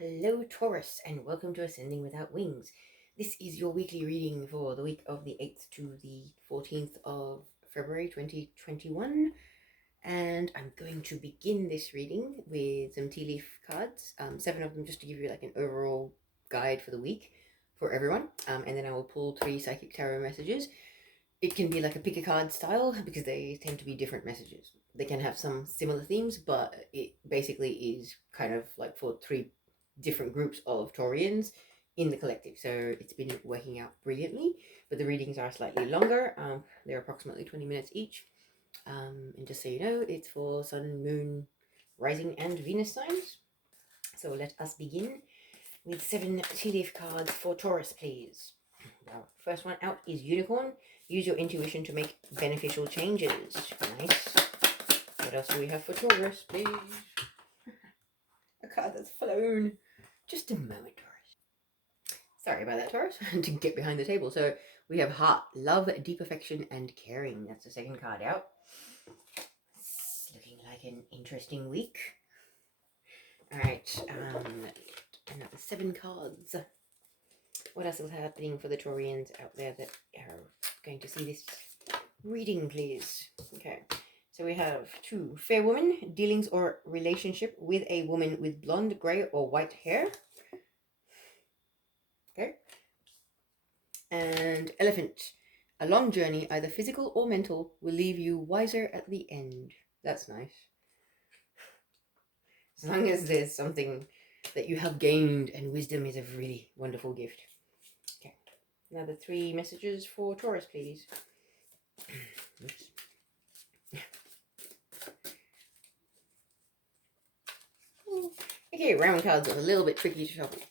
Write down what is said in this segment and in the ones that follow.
Hello Taurus and welcome to Ascending Without Wings. This is your weekly reading for the week of the 8th to the 14th of February 2021, and I'm going to begin this reading with some tea leaf cards, 7 of them, just to give you like an overall guide for the week for everyone, and then I will pull 3 psychic tarot messages. It can be like a pick a card style because they tend to be different messages. They can have some similar themes, but it basically is kind of like for 3 different groups of Taurians in the collective. So it's been working out brilliantly, but the readings are slightly longer. They're approximately 20 minutes each. And just so you know, it's for Sun, Moon, Rising, and Venus signs. So let us begin with 7 tea leaf cards for Taurus, please. Our first one out is Unicorn. Use your intuition to make beneficial changes. Nice. What else do we have for Taurus, please? A card that's flown. Just a moment, Taurus. Sorry about that, Taurus. To get behind the table. So we have Heart, Love, Deep Affection, and Caring. That's the second card out. It's looking like an interesting week. Alright, another 7 cards. What else is happening for the Taurians out there that are going to see this reading, please? Okay, so we have 2. Fair woman, dealings or relationship with a woman with blonde, grey, or white hair. Okay. And Elephant, a long journey, either physical or mental, will leave you wiser at the end. That's nice. As long as there's something that you have gained, and wisdom is a really wonderful gift. Okay, another 3 messages for Taurus, please. Oops. Okay, round cards are a little bit tricky to shuffle.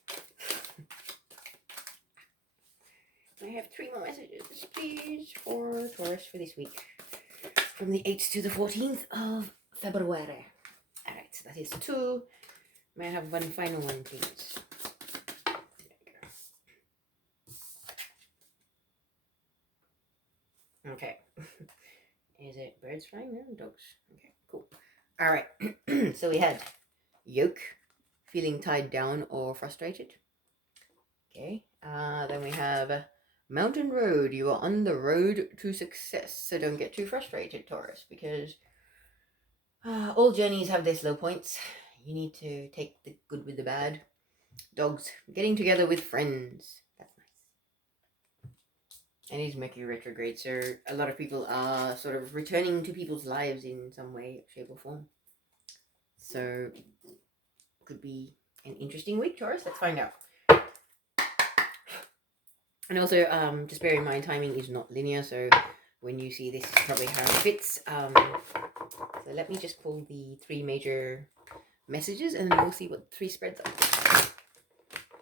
I have 3 more messages, please, for Taurus for this week. From the 8th to the 14th of February. Alright, so that is 2. May I have one final one, please? There we go. Okay. Is it birds flying? No, dogs. Okay, cool. Alright, so we had Yoke, feeling tied down or frustrated. Okay, then we have Mountain Road. You are on the road to success, so don't get too frustrated, Taurus, because all journeys have their slow points. You need to take the good with the bad. Dogs, getting together with friends. That's nice. And it's Mercury retrograde, so a lot of people are sort of returning to people's lives in some way, shape, or form. So, could be an interesting week, Taurus. Let's find out. And also, just bear in mind, timing is not linear, so when you see this, is probably how it fits. So let me just pull the 3 major messages, and then we'll see what 3 spreads are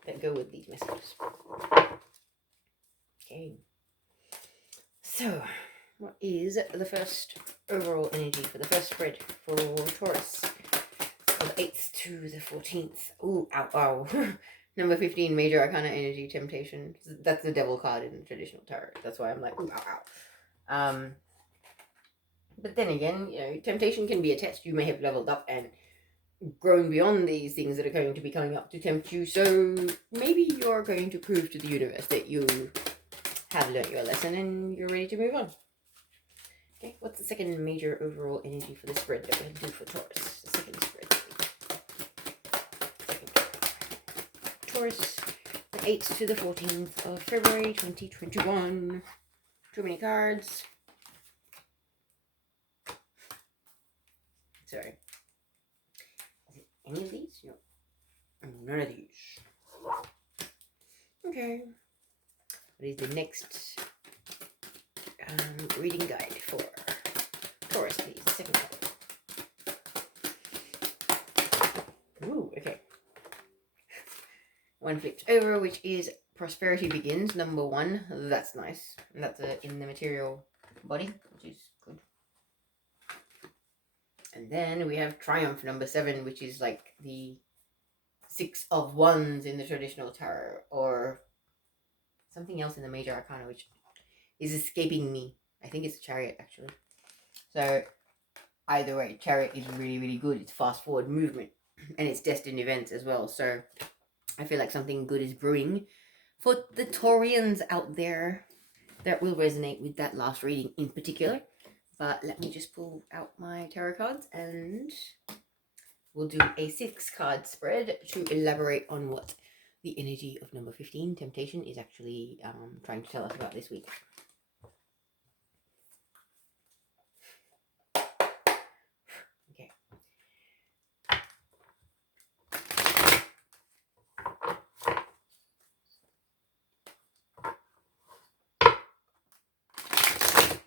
that go with these messages. Okay. So, what is the first overall energy for the first spread for Taurus? From the 8th to the 14th. Ooh, ow, ow. Number 15, Major Arcana Energy, Temptation. That's the devil card in the traditional tarot. That's why I'm like, ooh, ow, ow. But then again, you know, temptation can be a test. You may have leveled up and grown beyond these things that are going to be coming up to tempt you. So maybe you're going to prove to the universe that you have learned your lesson and you're ready to move on. Okay, what's the second major overall energy for the spread that we'll do for Taurus? The second spread. Taurus, the 8th to the 14th of February 2021. Too many cards. Sorry. Is it any of these? No. None of these. Okay. What is the next reading guide for Taurus, please? Second card. Ooh, okay. One flips over, which is Prosperity Begins, number 1. That's nice. And that's in the material body, which is good. And then we have Triumph, number 7, which is like the 6 of Wands in the traditional tarot, or something else in the Major Arcana, which is escaping me. I think it's Chariot, actually. So, either way, Chariot is really, really good. It's fast forward movement, and it's destined events as well. So, I feel like something good is brewing for the Taurians out there that will resonate with that last reading in particular. But let me just pull out my tarot cards and we'll do a 6-card spread to elaborate on what the energy of number 15, temptation, is actually trying to tell us about this week. Okay.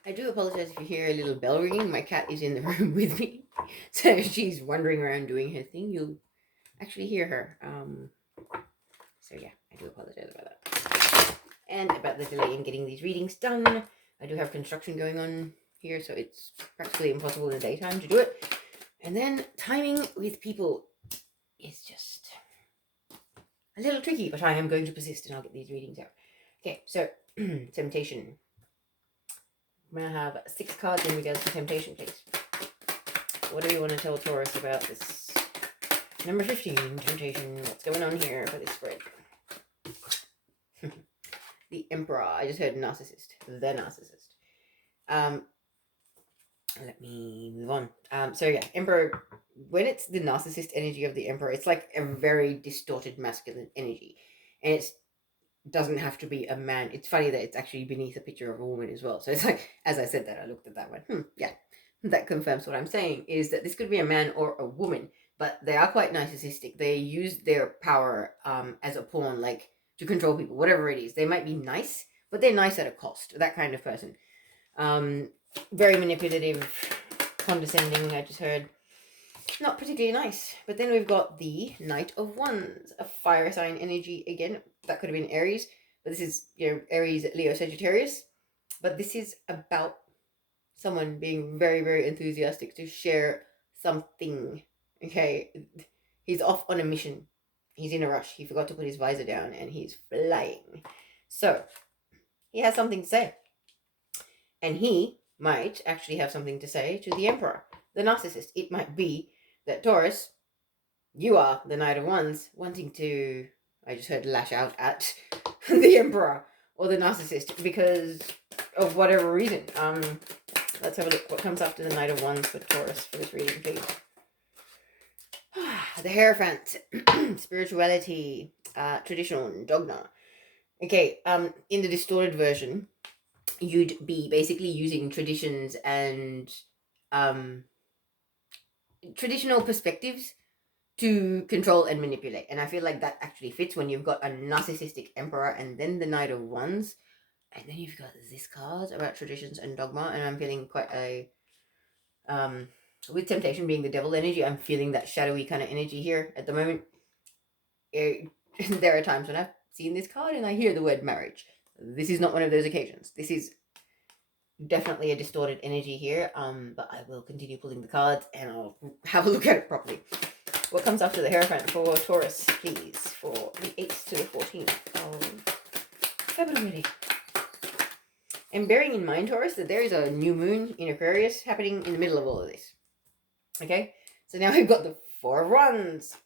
I do apologize if you hear a little bell ringing. My cat is in the room with me, so she's wandering around doing her thing. You'll actually hear her. So yeah, I do apologize about that. And about the delay in getting these readings done. I do have construction going on here, so it's practically impossible in the daytime to do it. And then timing with people is just a little tricky, but I am going to persist and I'll get these readings out. Okay, so temptation. I'm going to have 6 cards in regards to temptation, please. What do you want to tell Taurus about this number 15, temptation? What's going on here for this spread? The Emperor. I just heard narcissist. The narcissist. Let me move on. So yeah, Emperor, when it's the narcissist energy of the Emperor, it's like a very distorted masculine energy. And it doesn't have to be a man. It's funny that it's actually beneath a picture of a woman as well. So it's like, as I said that, I looked at that one. Yeah, that confirms what I'm saying, is that this could be a man or a woman, but they are quite narcissistic. They use their power as a pawn, like to control people, whatever it is. They might be nice, but they're nice at a cost. That kind of person. Very manipulative, condescending, I just heard. Not particularly nice. But then we've got the Knight of Wands, a fire sign energy again. That could have been Aries, but this is, Aries, Leo, Sagittarius. But this is about someone being very, very enthusiastic to share something. Okay, he's off on a mission. He's in a rush. He forgot to put his visor down and he's flying. So he has something to say. And he might actually have something to say to the Emperor, the narcissist. It might be that Taurus, you are the Knight of Wands, wanting to, I just heard, lash out at the Emperor or the narcissist because of whatever reason. Let's have a look what comes after the Knight of Wands for Taurus for this reading, please. The Hierophant, spirituality, traditional, dogma. Okay, in the distorted version, you'd be basically using traditions and traditional perspectives to control and manipulate. And I feel like that actually fits when you've got a narcissistic Emperor and then the Knight of Wands. And then you've got this card about traditions and dogma. And I'm feeling quite a... with temptation being the devil energy, I'm feeling that shadowy kind of energy here at the moment. There are times when I've seen this card and I hear the word marriage. This is not one of those occasions. This is definitely a distorted energy here, but I will continue pulling the cards and I'll have a look at it properly. What comes after the Hierophant for Taurus, please, for the 8th to the 14th of February? And bearing in mind, Taurus, that there is a new moon in Aquarius happening in the middle of all of this. Okay, so now we've got the 4 of Wands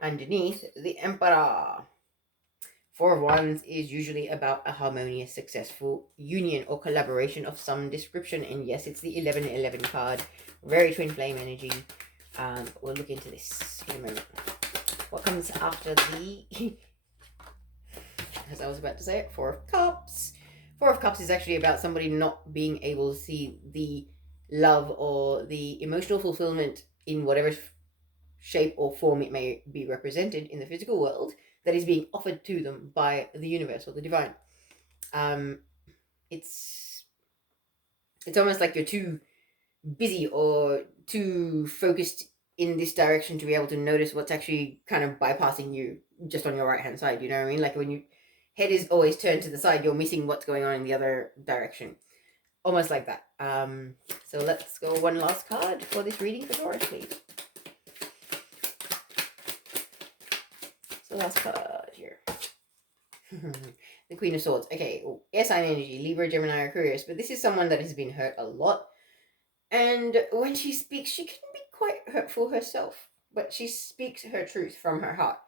underneath the Emperor. 4 of Wands is usually about a harmonious, successful union or collaboration of some description. And yes, it's the 11-11 card. Very twin flame energy. We'll look into this in a moment. What comes after the... as I was about to say it, 4 of Cups. 4 of Cups is actually about somebody not being able to see the love or the emotional fulfillment in whatever shape or form it may be represented in the physical world that is being offered to them by the universe or the divine. It's almost like you're too busy or too focused in this direction to be able to notice what's actually kind of bypassing you just on your right hand side. You know what I mean? Like when your head is always turned to the side, you're missing what's going on in the other direction. Almost like that. So let's go one last card for this reading for Taurus, please. The last card here. The Queen of Swords. Okay, air sign energy, Libra, Gemini, Aquarius. But this is someone that has been hurt a lot. And when she speaks, she can be quite hurtful herself. But she speaks her truth from her heart.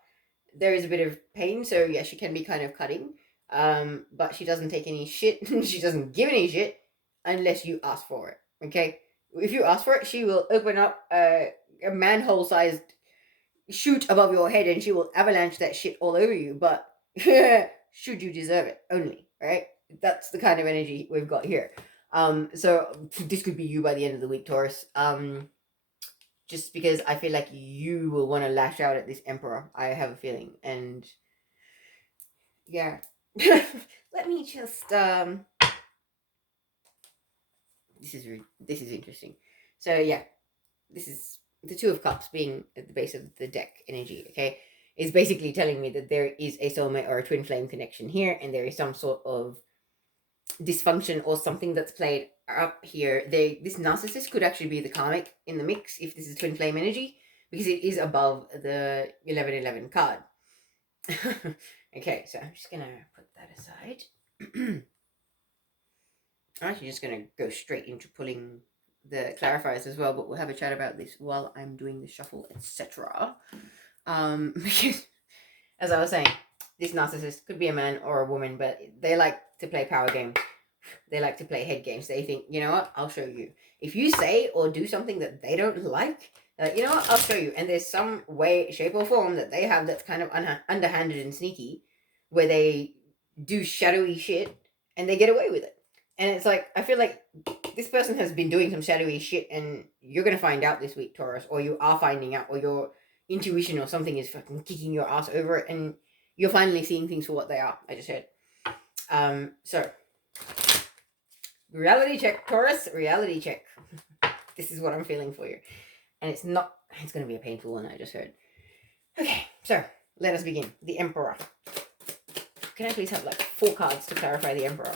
there is a bit of pain, so yeah, she can be kind of cutting. But she doesn't take any shit. She doesn't give any shit unless you ask for it. Okay, if you ask for it, she will open up a manhole-sized chute above your head, and she will avalanche that shit all over you. But should you deserve it, only, right? That's the kind of energy we've got here. So this could be you by the end of the week, Taurus. Just because I feel like you will want to lash out at this emperor. I have a feeling, and yeah. Let me just this is interesting. So yeah, this is the Two of Cups being at the base of the deck energy. Okay, is basically telling me that there is a soulmate or a twin flame connection here, and there is some sort of dysfunction or something that's played up here. This narcissist could actually be the karmic in the mix if this is twin flame energy, because it is above the 1111 card. Okay, so I'm just gonna put that aside. I'm actually just gonna go straight into pulling the clarifiers as well, but we'll have a chat about this while I'm doing the shuffle, etc. Because as I was saying, this narcissist could be a man or a woman, but they like to play power games. They like to play head games. They think, you know what, I'll show you. If you say or do something that they don't like, you know what, I'll show you. And there's some way, shape, or form that they have that's kind of underhanded and sneaky, where they do shadowy shit and they get away with it. And it's like, I feel like this person has been doing some shadowy shit, and you're going to find out this week, Taurus, or you are finding out, or your intuition or something is fucking kicking your ass over it, and you're finally seeing things for what they are. I just heard. So, reality check, Taurus, reality check. This is what I'm feeling for you. And it's going to be a painful one, I just heard. Okay, so let us begin. The Emperor. Can I please have like 4 cards to clarify the Emperor?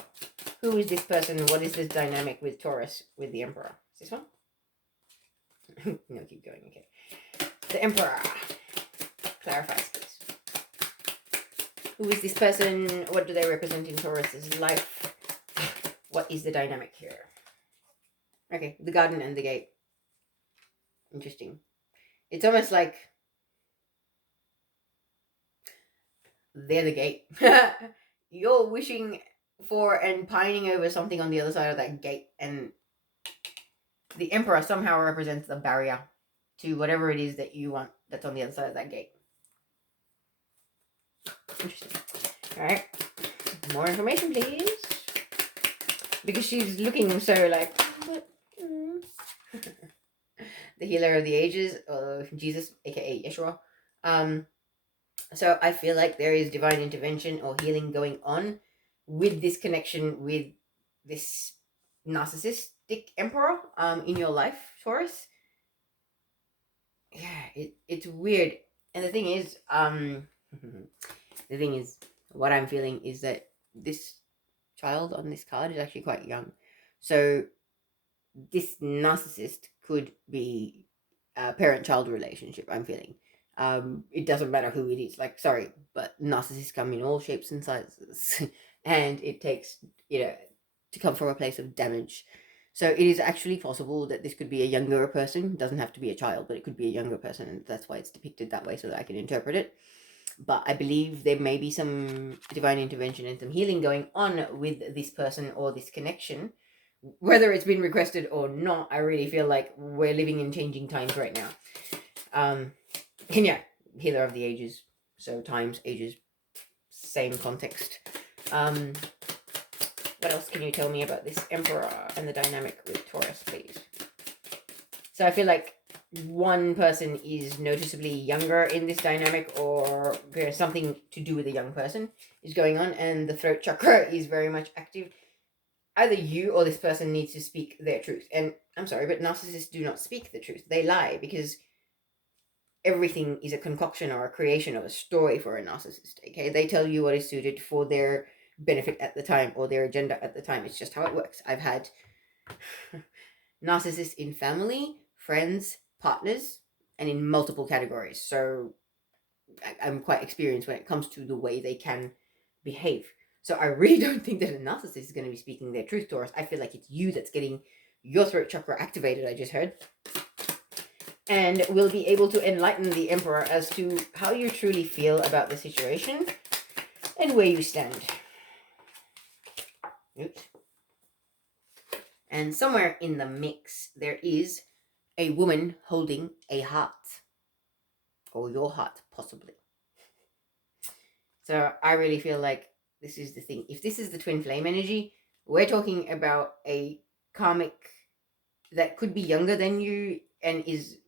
Who is this person? What is this dynamic with Taurus with the Emperor? Is this one? No, keep going. Okay. The Emperor. Clarify, please. Who is this person? What do they represent in Taurus's life? What is the dynamic here? Okay, the garden and the gate. Interesting. It's almost like they're the gate. You're wishing for and pining over something on the other side of that gate, and the Emperor somehow represents the barrier to whatever it is that you want that's on the other side of that gate. Interesting. Alright. More information, please. Because she's looking so like... The healer of the ages, Jesus, aka Yeshua. So I feel like there is divine intervention or healing going on with this connection with this narcissistic emperor in your life, Taurus. Yeah, it's weird. And the thing is, what I'm feeling is that this child on this card is actually quite young. So this narcissist could be a parent-child relationship, I'm feeling. It doesn't matter who it is. Like, sorry, but narcissists come in all shapes and sizes. And it takes, to come from a place of damage. So it is actually possible that this could be a younger person. It doesn't have to be a child, but it could be a younger person. And that's why it's depicted that way, so that I can interpret it. But I believe there may be some divine intervention and some healing going on with this person or this connection. Whether it's been requested or not, I really feel like we're living in changing times right now. And yeah, healer of the ages. So times, ages, same context. What else can you tell me about this Emperor and the dynamic with Taurus, please? So I feel like one person is noticeably younger in this dynamic, or there's something to do with a young person is going on, and the throat chakra is very much active. Either you or this person needs to speak their truth. And I'm sorry, but narcissists do not speak the truth. They lie, because everything is a concoction or a creation of a story for a narcissist. Okay, they tell you what is suited for their benefit at the time or their agenda at the time. It's just how it works. I've had narcissists in family, friends, partners, and in multiple categories. So I'm quite experienced when it comes to the way they can behave. So I really don't think that a narcissist is going to be speaking their truth, Taurus. I feel like it's you that's getting your throat chakra activated, I just heard. and will be able to enlighten the Emperor as to how you truly feel about the situation and where you stand. Oops. And somewhere in the mix, there is a woman holding a heart, or your heart, possibly. So I really feel like this is the thing. If this is the twin flame energy, we're talking about a karmic that could be younger than you and is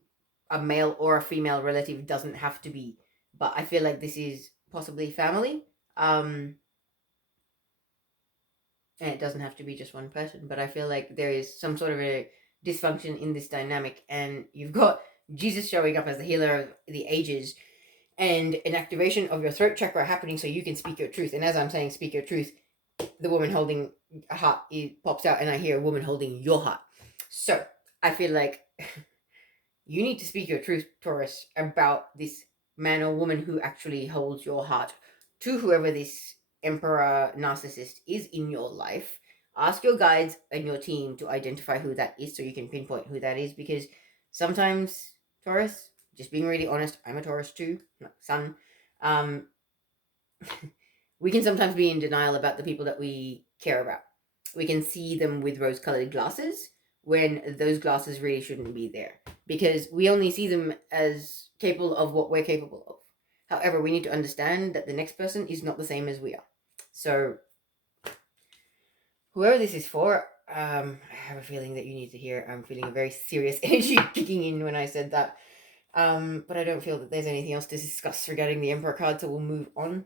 a male or a female relative, doesn't have to be. But I feel like this is possibly family. And it doesn't have to be just one person, but I feel like there is some sort of a dysfunction in this dynamic, and you've got Jesus showing up as the healer of the ages and an activation of your throat chakra happening so you can speak your truth. And as I'm saying speak your truth, the woman holding a heart, it pops out, and I hear a woman holding your heart. So I feel like you need to speak your truth, Taurus, about this man or woman who actually holds your heart to whoever this emperor narcissist is in your life. Ask your guides and your team to identify who that is so you can pinpoint who that is, because sometimes, Taurus, just being really honest, I'm a Taurus too, sun. We can sometimes be in denial about the people that we care about. We can see them with rose-colored glasses when those glasses really shouldn't be there, because we only see them as capable of what we're capable of. However, we need to understand that the next person is not the same as we are. So whoever this is for, I have a feeling that you need to hear. I'm feeling a very serious energy kicking in when I said that. But I don't feel that there's anything else to discuss regarding the Emperor card, so we'll move on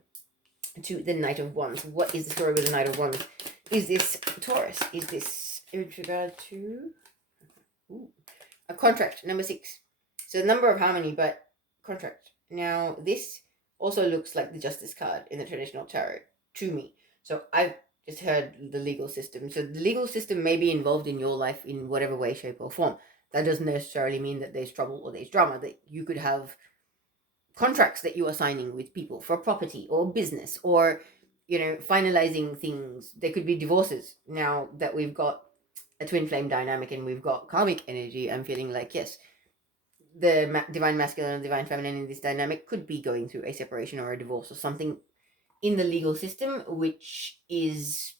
to the Knight of Wands. What is the story with the Knight of Wands? Is this Taurus? Is this with regard to a contract, number 6? So the number of harmony, but contract. Now, this also looks like the Justice card in the traditional tarot to me. So I've just heard the legal system. So the legal system may be involved in your life in whatever way, shape, or form. That doesn't necessarily mean that there's trouble or there's drama, that you could have contracts that you are signing with people for property or business, or finalizing things. There could be divorces. Now that we've got a twin flame dynamic and we've got karmic energy, I'm feeling like, yes, the divine masculine and divine feminine in this dynamic could be going through a separation or a divorce or something in the legal system, which is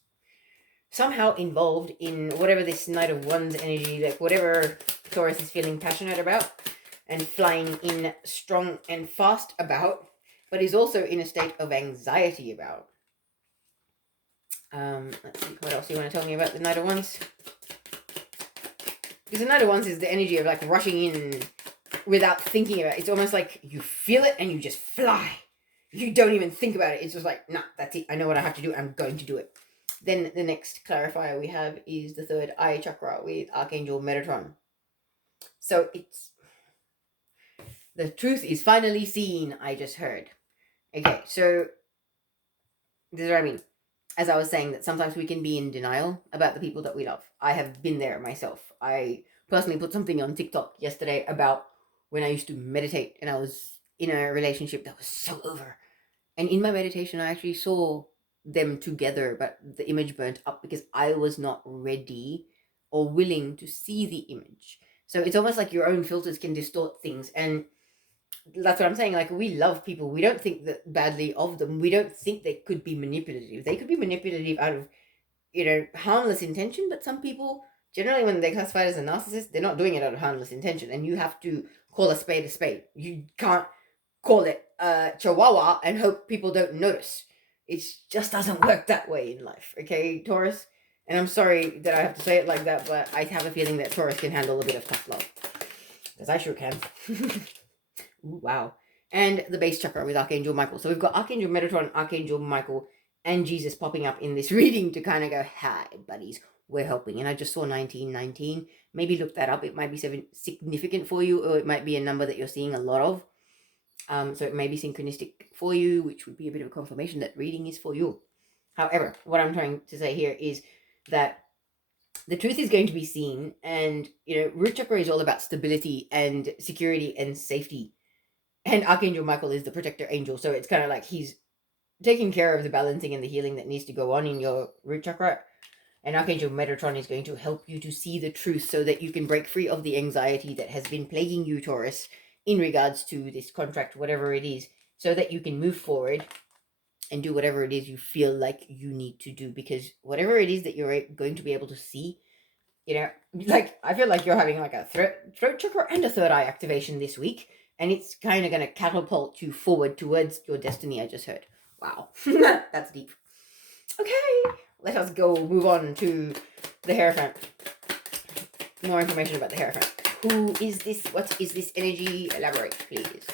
somehow involved in whatever this Knight of Wands energy, like whatever Taurus is feeling passionate about and flying in strong and fast about, but is also in a state of anxiety about. Let's see, what else do you want to tell me about the Knight of Wands? Because the Knight of Wands is the energy of like rushing in without thinking about it. It's almost like you feel it and you just fly. You don't even think about it. It's just like, nah, that's it. I know what I have to do. I'm going to do it. Then the next clarifier we have is the third eye chakra with Archangel Metatron. So it's the truth is finally seen, I just heard. Okay, so this is what I mean. As I was saying, that sometimes we can be in denial about the people that we love. I have been there myself. I personally put something on TikTok yesterday about when I used to meditate and I was in a relationship that was so over. And in my meditation, I actually saw them together, but the image burnt up because I was not ready or willing to see the image. So it's almost like your own filters can distort things. And that's what I'm saying. Like, we love people. We don't think that badly of them. We don't think they could be manipulative. They could be manipulative out of, harmless intention. But some people, generally, when they're classified as a narcissist, they're not doing it out of harmless intention. And you have to call a spade a spade. You can't call it chihuahua and hope people don't notice. It just doesn't work that way in life. Okay, Taurus? And I'm sorry that I have to say it like that, but I have a feeling that Taurus can handle a bit of tough love. Because I sure can. Ooh, wow. And the base chakra with Archangel Michael. So we've got Archangel Metatron, Archangel Michael, and Jesus popping up in this reading to kind of go, hi, buddies, we're helping. And I just saw 1919. Maybe look that up. It might be significant for you, or it might be a number that you're seeing a lot of. So it may be synchronistic for you, which would be a bit of a confirmation that reading is for you. However, what I'm trying to say here is that the truth is going to be seen, and root chakra is all about stability and security and safety. And Archangel Michael is the protector angel, so it's kind of like he's taking care of the balancing and the healing that needs to go on in your root chakra. And Archangel Metatron is going to help you to see the truth so that you can break free of the anxiety that has been plaguing you, Taurus, in regards to this contract, whatever it is, so that you can move forward and do whatever it is you feel like you need to do. Because whatever it is that you're going to be able to see, you know, like I feel like you're having like a throat chakra and a third eye activation this week, and it's kind of going to catapult you forward towards your destiny. I just heard. Wow, that's deep. Okay, let us go move on to the Hierophant. More information about the Hierophant. Who is this? What is this energy? Elaborate, please.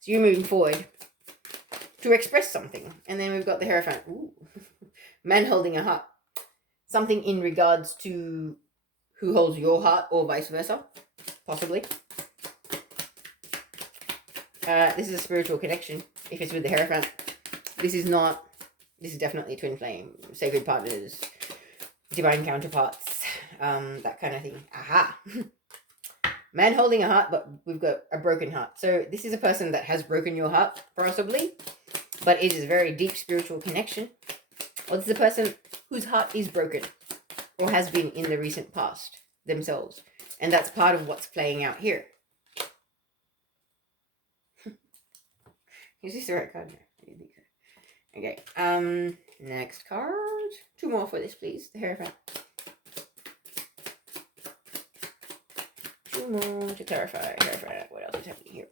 So you're moving forward to express something, and then we've got the Hierophant. Ooh. Man holding a heart. Something in regards to who holds your heart, or vice versa, possibly. This is a spiritual connection. If it's with the Hierophant, this is not. This is definitely twin flame, sacred partners, divine counterparts, that kind of thing. Aha! Man holding a heart, but we've got a broken heart. So this is a person that has broken your heart, possibly, but it is a very deep spiritual connection. Or this is a person whose heart is broken, or has been in the recent past themselves. And that's part of what's playing out here. Is this the right card? Okay, next card. 2 more for this, please. The Hierophant. 2 more to clarify. Hierophant. What else is happening here?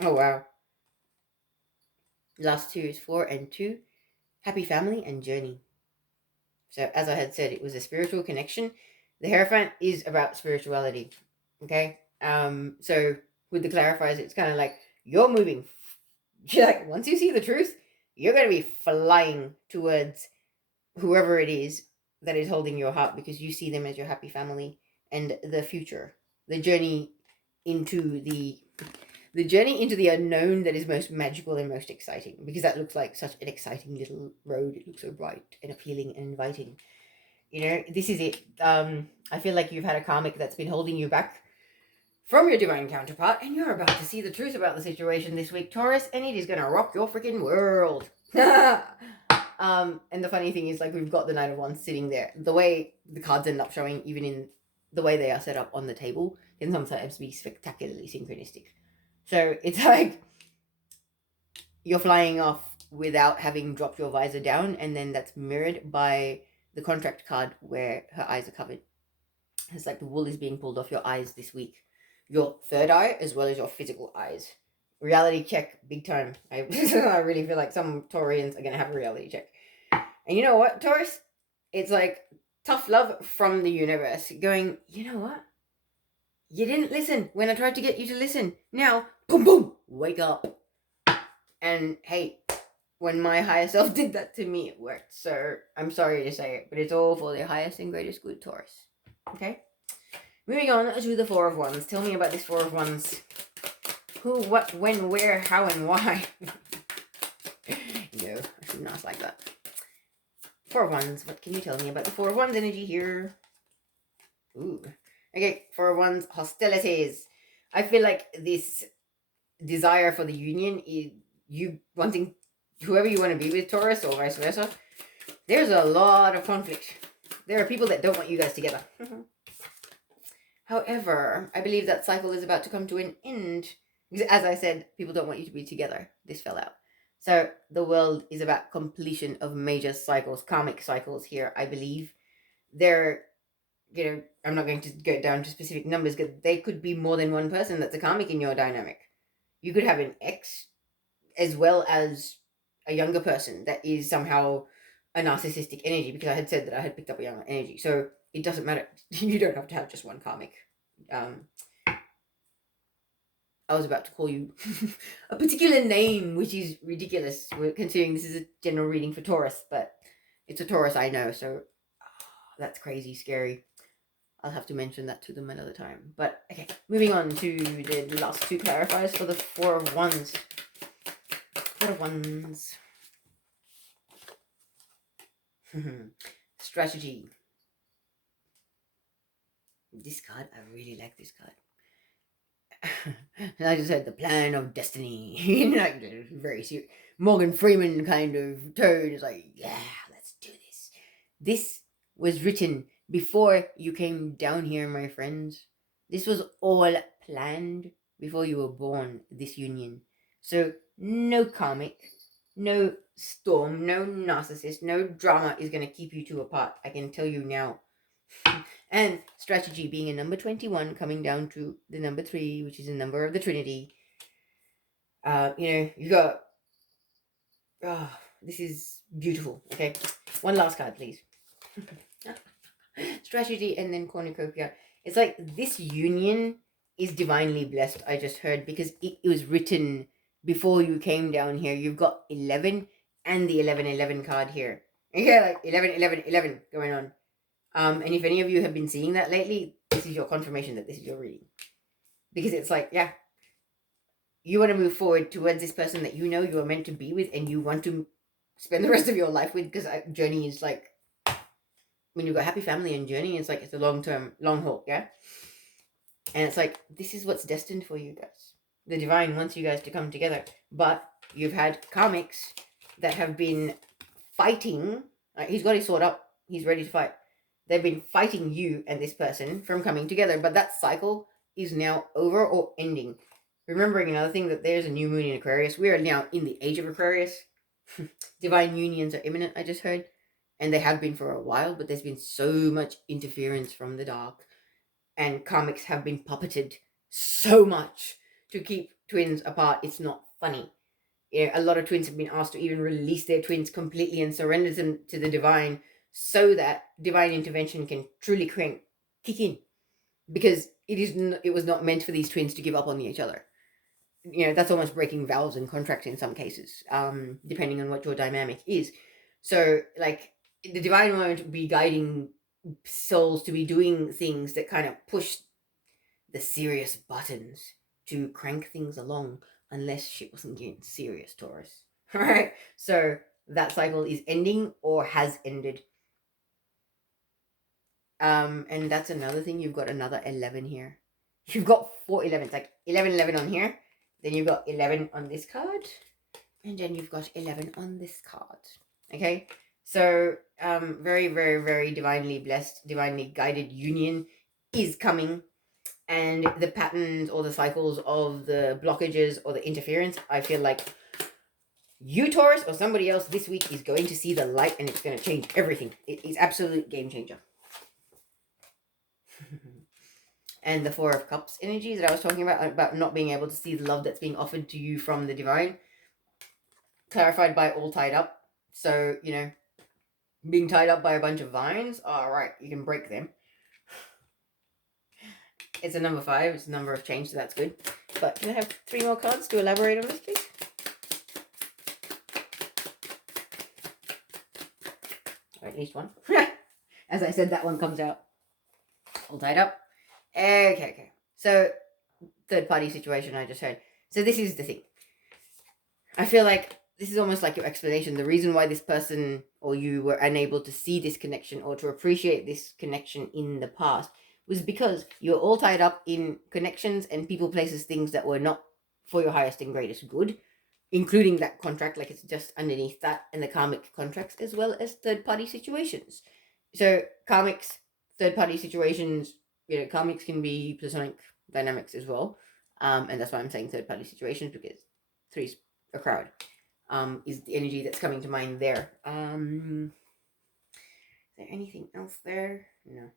Oh, wow. Last 2 is 4 and 2. Happy family and journey. So, as I had said, it was a spiritual connection. The Hierophant is about spirituality. Okay? So, with the clarifiers, it's kind of like you're moving. Like, once you see the truth, you're going to be flying towards whoever it is that is holding your heart, because you see them as your happy family and the future, the journey into the unknown that is most magical and most exciting, because that looks like such an exciting little road. It looks so bright and appealing and inviting. You know, this is it. I feel like you've had a karmic that's been holding you back from your divine counterpart, and you're about to see the truth about the situation this week, Taurus, and it is going to rock your freaking world. And the funny thing is, like, we've got the Knight of Wands sitting there. The way the cards end up showing, even in the way they are set up on the table, can sometimes be spectacularly synchronistic. So it's like you're flying off without having dropped your visor down, and then that's mirrored by the contract card where her eyes are covered. It's like the wool is being pulled off your eyes this week. Your third eye as well as your physical eyes. Reality check, big time. I really feel like some Taurians are going to have a reality check. And you know what, Taurus? It's like tough love from the universe going, you know what? You didn't listen when I tried to get you to listen. Now, boom, boom, wake up. And hey, when my higher self did that to me, it worked. So I'm sorry to say it, but it's all for the highest and greatest good, Taurus. Okay? Moving on to the 4 of Wands. Tell me about this 4 of Wands. Who, what, when, where, how, and why. No, I should not like that. 4 of Wands. What can you tell me about the 4 of Wands energy here? Ooh. Okay, 4 of Wands. Hostilities. I feel like this desire for the union is you wanting whoever you want to be with, Taurus, or vice versa. There's a lot of conflict. There are people that don't want you guys together. However, I believe that cycle is about to come to an end. Because as I said, people don't want you to be together. This fell out. So the world is about completion of major cycles, karmic cycles here, I believe. They're, you know, I'm not going to go down to specific numbers, because they could be more than one person that's a karmic in your dynamic. You could have an ex as well as a younger person that is somehow a narcissistic energy, because I had said that I had picked up a younger energy. So it doesn't matter. You don't have to have just one karmic. I was about to call you a particular name, which is ridiculous, considering this is a general reading for Taurus, but it's a Taurus I know, so that's crazy scary. I'll have to mention that to them another time. But, okay, moving on to the last 2 clarifiers for the 4 of Wands. 4 of Wands. Strategy. This card, I really like this card. And I just said the plan of destiny. Like, very serious Morgan Freeman kind of tone. It's like, yeah, let's This was written before you came down here, my friends. This was all planned before you were born, this union. So no karmic, no storm, no narcissist, no drama is going to keep you two apart. I can tell you now. And strategy being a number 21 coming down to the number 3, which is a number of the Trinity. You got, oh, this is beautiful. Okay, one last card, please. Strategy and then cornucopia. It's like this union is divinely blessed, I just heard, because it was written before you came down here. You've got 11 and the 11-11 card here. Yeah, like 11-11-11 going on. And if any of you have been seeing that lately, this is your confirmation that this is your reading. Because it's like, yeah, you want to move forward towards this person that you know you are meant to be with and you want to spend the rest of your life with, because journey is like, when you've got happy family and journey, it's like it's a long haul, yeah? And it's like, this is what's destined for you guys. The divine wants you guys to come together. But you've had karmics that have been fighting. He's got his sword up. He's ready to fight. They've been fighting you and this person from coming together. But that cycle is now over or ending. Remembering another thing, that there's a new moon in Aquarius. We are now in the age of Aquarius. Divine unions are imminent, I just heard. And they have been for a while, but there's been so much interference from the dark. And karmics have been puppeted so much to keep twins apart. It's not funny. A lot of twins have been asked to even release their twins completely and surrender them to the divine, so that divine intervention can truly kick in. Because it was not meant for these twins to give up on each other. That's almost breaking vows and contracts in some cases, depending on what your dynamic is. So, like, the divine won't be guiding souls to be doing things that kind of push the serious buttons to crank things along, unless shit wasn't getting serious, Taurus. All right, so that cycle is ending or has ended. And that's another thing. You've got another 11 here. You've got 4 11s, like 11 on here. Then you've got 11 on this card, and then you've got 11 on this card. Okay, so very, very, very divinely blessed, divinely guided union is coming. And the patterns or the cycles of the blockages or the interference, I feel like you, Taurus, or somebody else this week is going to see the light, and it's going to change everything. It is absolute game changer. And the 4 of Cups energy that I was talking about not being able to see the love that's being offered to you from the divine, clarified by all tied up. So, being tied up by a bunch of vines, all right, you can break them. It's a number 5. It's a number of change, so that's good. But can I have 3 more cards to elaborate on this, please? Or at least one. As I said, that one comes out all tied up. Okay. So, third party situation I just heard. So this is the thing. I feel like this is almost like your explanation. The reason why this person or you were unable to see this connection or to appreciate this connection in the past was because you're all tied up in connections and people, places, things that were not for your highest and greatest good, including that contract, like it's just underneath that, and the karmic contracts, as well as third party situations. So karmics, third party situations, karmics can be platonic dynamics as well. And that's why I'm saying third party situations, because 3's a crowd. Is the energy that's coming to mind there. Is there anything else there? No.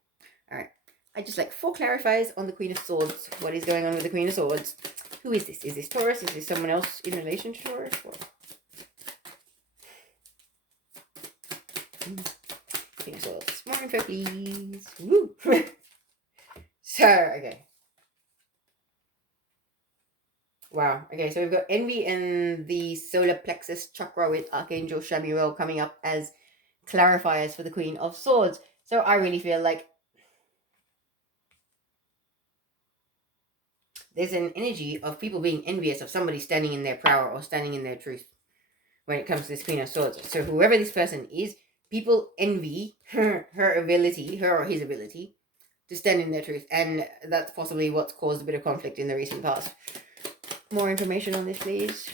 All right. I just like 4 clarifiers on the Queen of Swords. What is going on with the Queen of Swords? Who is this? Is this Taurus? Is this someone else in relation to Taurus? Queen of Swords. More info, please. Woo! So, okay. Wow. Okay, so we've got envy in the solar plexus chakra with Archangel Shamuel coming up as clarifiers for the Queen of Swords. So I really feel like there's an energy of people being envious of somebody standing in their power or standing in their truth when it comes to this Queen of Swords. So whoever this person is, people envy her ability, her or his ability to stand in their truth. And that's possibly what's caused a bit of conflict in the recent past. More information on this, please.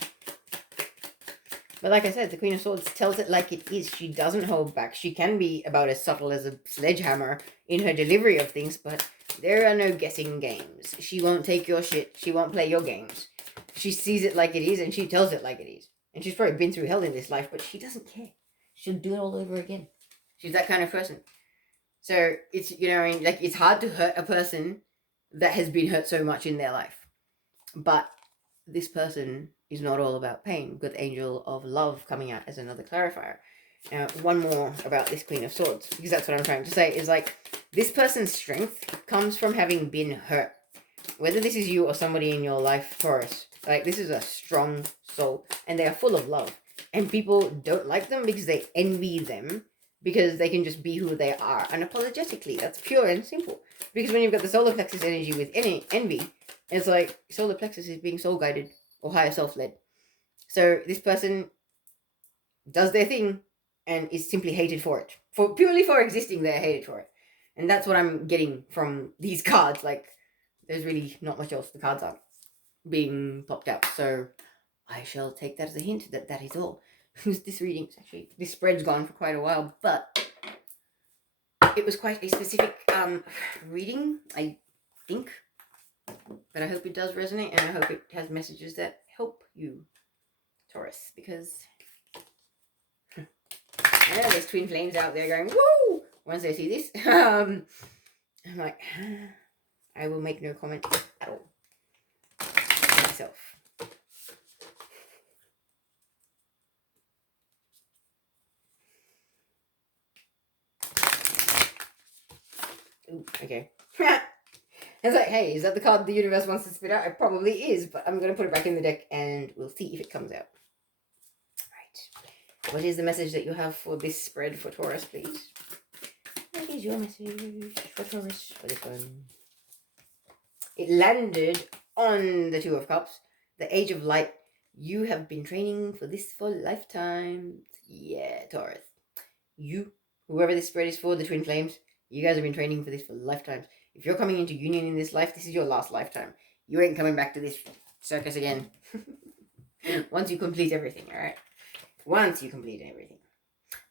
But like I said, the Queen of Swords tells it like it is. She doesn't hold back. She can be about as subtle as a sledgehammer in her delivery of things, but there are no guessing games. She won't take your shit. She won't play your games. She sees it like it is, and she tells it like it is. And she's probably been through hell in this life, but she doesn't care. She'll do it all over again. She's that kind of person. So it's, you know, like, it's hard to hurt a person that has been hurt so much in their life. But this person is not all about pain. With Angel of Love coming out as another clarifier. Now, one more about this Queen of Swords, because that's what I'm trying to say, is like, this person's strength comes from having been hurt. Whether this is you or somebody in your life, Taurus, like, this is a strong soul, and they are full of love. And people don't like them because they envy them, because they can just be who they are unapologetically. That's pure and simple. Because when you've got the solar plexus energy with any envy, it's like solar plexus is being soul guided or higher self led. So this person does their thing and is simply hated for it. Purely for existing, they're hated for it. And that's what I'm getting from these cards. Like, there's really not much else. The cards aren't being popped out. So I shall take that as a hint that that is all. This reading, actually, this spread's gone for quite a while, but it was quite a specific reading, I think. But I hope it does resonate, and I hope it has messages that help you, Taurus, because I know there's twin flames out there going, woo! Once they see this, I'm like, I will make no comment at all myself. Ooh, okay. It's like, hey, is that the card the universe wants to spit out? It probably is, but I'm going to put it back in the deck and we'll see if it comes out. Right. What is the message that you have for this spread for Taurus, please? What is your message for Taurus for this one? It landed on the Two of Cups, the Age of Light. You have been training for this for lifetimes. Yeah, Taurus. You, whoever this spread is for, the Twin Flames, you guys have been training for this for lifetimes. If you're coming into union in this life, this is your last lifetime. You ain't coming back to this circus again. Once you complete everything, alright? Once you complete everything.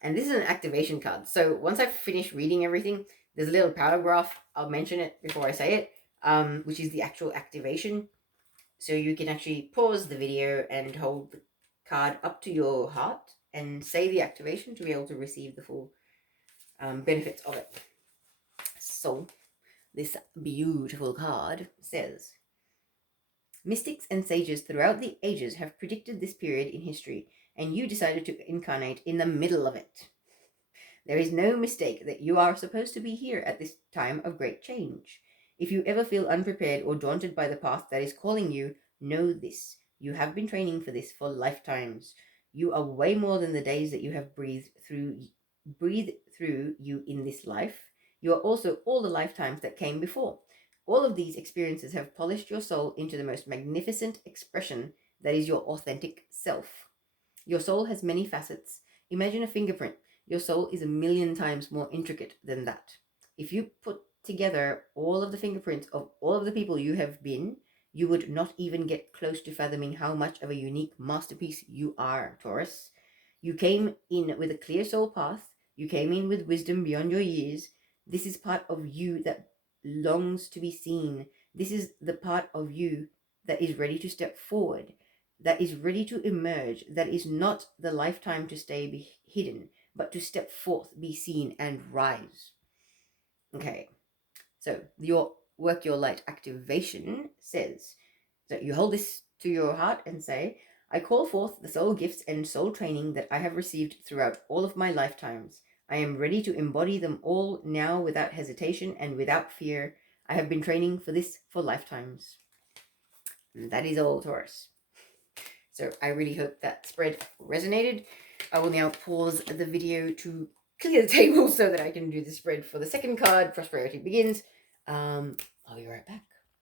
And this is an activation card. So once I finish reading everything, there's a little paragraph. I'll mention it before I say it, which is the actual activation. So you can actually pause the video and hold the card up to your heart and say the activation to be able to receive the full benefits of it. So this beautiful card says, mystics and sages throughout the ages have predicted this period in history, and you decided to incarnate in the middle of it. There is no mistake that you are supposed to be here at this time of great change. If you ever feel unprepared or daunted by the path that is calling you, know this. You have been training for this for lifetimes. You are way more than the days that you have breathed through you in this life. You are also all the lifetimes that came before. All of these experiences have polished your soul into the most magnificent expression that is your authentic self. Your soul has many facets. Imagine a fingerprint. Your soul is 1,000,000 times more intricate than that. If you put together all of the fingerprints of all of the people you have been, you would not even get close to fathoming how much of a unique masterpiece you are, Taurus. You came in with a clear soul path. You came in with wisdom beyond your years. This is part of you that longs to be seen. This is the part of you that is ready to step forward, that is ready to emerge, that is not the lifetime to stay hidden, but to step forth, be seen, and rise. Okay, so your Work Your Light activation says that you hold this to your heart and say, I call forth the soul gifts and soul training that I have received throughout all of my lifetimes. I am ready to embody them all now without hesitation and without fear. I have been training for this for lifetimes. And that is all, Taurus. So I really hope that spread resonated. I will now pause the video to clear the table so that I can do the spread for the second card, Prosperity Begins. I'll be right back.